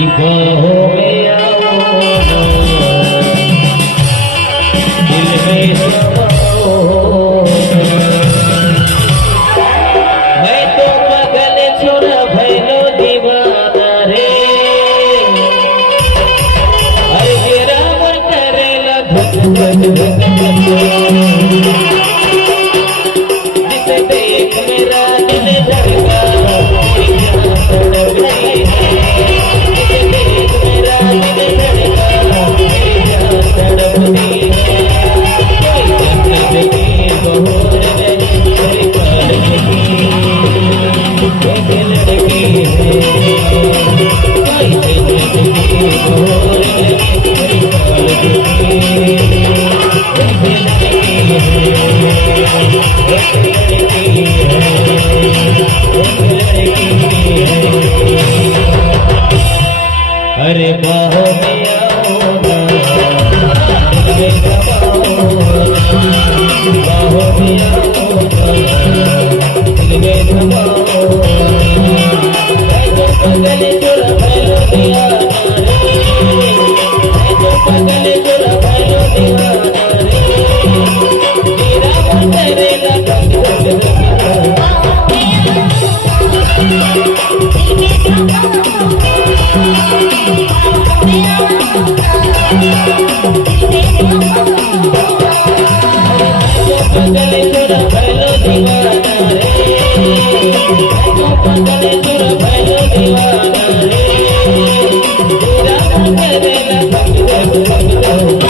बाहों में आओ ना, दिल में समाओ ना। मैं तो पागल छोरा भैलो दीवाना रे, अरे तेरा मन करेला धक धक धक जिसे देख मेरा दिल धड़का तड़पती है। अरे बाहों में आओ ना, दिल में समाओ ना, बाहों में आओ ना, दिल में समाओ ना। मैं तो पागल छोरा भैलो दीवाना रे, मैं तो पागल छोरा भैलो दीवाना रे, तेरा मन करेला धक धक धक। पागल छोरा भैलो दीवाना रे, पागल छोरा भैलो दीवाना रे, तेरा मन करेला धक धक धक।